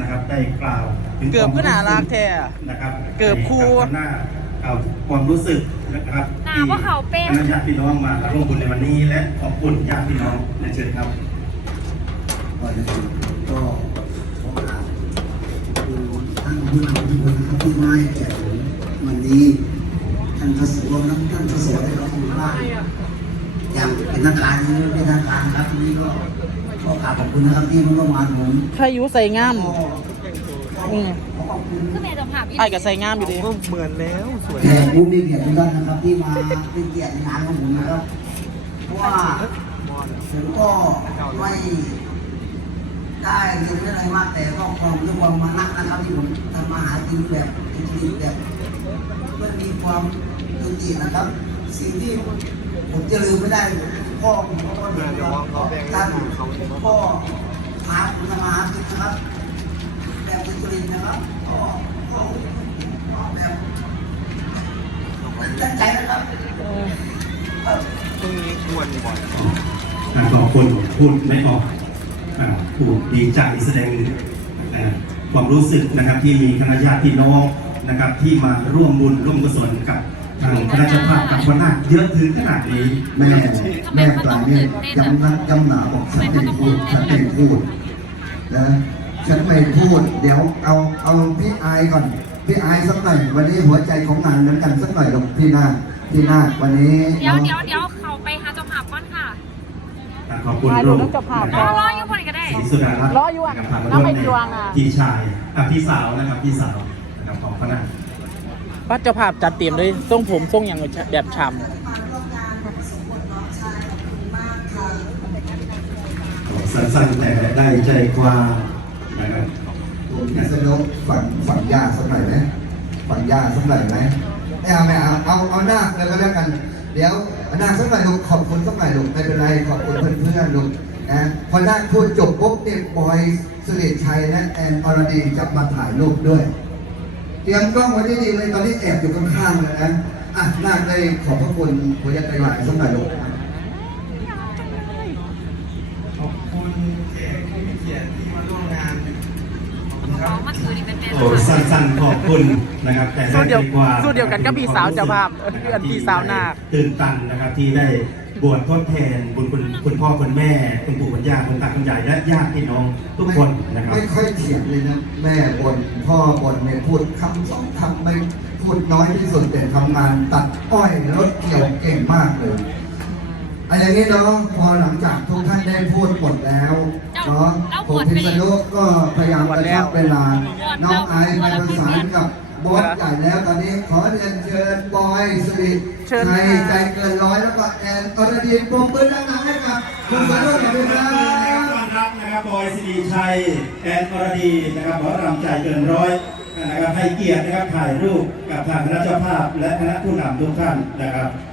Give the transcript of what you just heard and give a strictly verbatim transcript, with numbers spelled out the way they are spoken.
นะครับได้กล่าวถึงเกือบขึ้นหาลากแท้นะครับเกือบคู่หน้าเอาความรู้สึกนะครับหน้าว่าเขาเป็นที่ญาติพี่น้องมาร่วมบุญในวันนี้และขอบคุณญาติพี่น้องในเชิญครับก่อนอื่นก็ขอกราบคุณท่านผู้นำทุกคนนะครับที่มาให้แก่ผมวันนี้ท่านพระสงฆ์และท่านพระสงฆ์ได้รับคุณว่าอย่างเป็นทางการนี้เป็นทางการครับวันนี้ก็ขอกราบขอบคุณนะครับที่มาร่วมงานผมใครอยู่ใส่งามก็ขอขอบคุณคือแม่จะผ่าพี่ไอ้กับใส่งามอยู่ดีเหมือนแล้วสวยแขกผู้มีเกียรติทุกท่านนะครับที่มาเป็นเกียรติในงานของผมนะครับเพราะว่าผมก็ไม่ได้เรียนอะไรมากแต่ก็ความด้วยความมานักนะครับที่ผมทำมาหากินแบบจริงๆแบบไม่มีความตื่นตื่นนะครับ สิ่งที่ผมจะลืมไม่ได้พ่อผมก็เด็กท่านพ่อหาคุณทำมาหากินนะครับแบบจริงๆนะครับก็ก็แบบตั้งใจนะครับตรงนี้ควรบ่อยการขอบคุณพูดไม่ออกอ่าพูดดีใจแสดงอ่าความรู้สึกนะครับที่มีคณะญาติพี่น้องนะครับที่มาร่วมบุญร่วมกุศลกับทางคณะเจ้าภาพกับคนหน้าเยอะถึงขนาดนี้แม่แม่ปลายเนี่ยย้ำนักย้ำหนาบอกฉันไม่พูดฉันไม่พูดนะฉันไม่พูดเดี๋ยวเอาเอาพี่อายก่อนพี่อายสักหน่อยวันนี้หัวใจของงานนั้นกันสักหน่อยหรอกพี่นาพี่นาวันนี้เดี๋ยวเดี๋ยวเดี๋ยวเขาไปหาเจ้าภาพก่อนค่ะขอบคุณถ่ายรูปแล้วจะผ่านรอรออยู่คนก็ได้ศรีสุดารัตน์รออยู่อะนะครับผ่านมาน้ำร่วมไม่ในดวงอะพี่ชายอ่ะพี่สาวนะครับพี่สาวนะครับของคณะวัดเจ้าภาพจัดเตรียมด้วยทรงผมทรงอย่างแบบฉ่สั้นๆแต่ได้ใจความนะครับผมพิษณุฝันฝันยาสักหน่อยไหมฝันยาสักหน่อยไหมไม่เอาไม่เอาเอาเอาหน้าเลยก็แล้วกัน เดี๋ยวเอาหน้าสักหน่อยลูกขอบคุณสักหน่อยลูกไม่เป็นไรขอบคุณเพื่อนๆลูกนะพอหน้าพูดจบปุ๊บเนี่ยบอยสุริชัยและแอนอรดีจะมาถ่ายรูปด้วย เตรียมกล้องไว้ดีๆเลยตอนนี้แอบอยู่ข้างๆเลยนะอ่ะหน้าเลยขอบพระคุณหัวใจไหลสักหน่อยลูกขอบคุณแขกผู้มีเกียรติที่มาร่วมงานเขามาถือนี่เป็นแม่โอ้สั้นๆขอบคุณนะครับแต่สูตรเดียวได้ใจความสูตรเดียวกันกับพี่สาวเจ้าภาพนะครับเพื่อนพี่สาวนาคตื่นตันนะครับที่ได้บวชทดแทนบุญคุณคุณพ่อคุณแม่คุณปู่คุณย่าคุณตาคุณยายและญาติพี่น้องทุกคนนะครับไม่ค่อยเถียงเลยนะแม่บนพ่อบนเนี่ยพูดคำสองคำไม่พูดน้อยที่สุดแต่ทำงานตัดอ้อยรถเกี่ยวเก่งมากเลยอันอย่างนี้เนาะพอหลังจากทุกท่านได้พูดหมดแล้วเนาะผมพิษณุก็พยายามกระชับเวลาน้องไอซ์ไปประสานกับบอสใหญ่แล้วตอนนี้ขอเรียนเชิญบอยสุริชัยใจเกินร้อยแล้วก็แอนอรดีปมปืนดังๆให้กับคุณสนุกกับคุณครัต้อบ นรับนะครับบอยสิริชัยแอนอรดีนะครับหมอรำใจเกินร้อยนะครับให้เกียรตินะครับถ่ายรูปกับทางคณะเจ้าภาพและคณะผู้นำทุกท่านนะครับ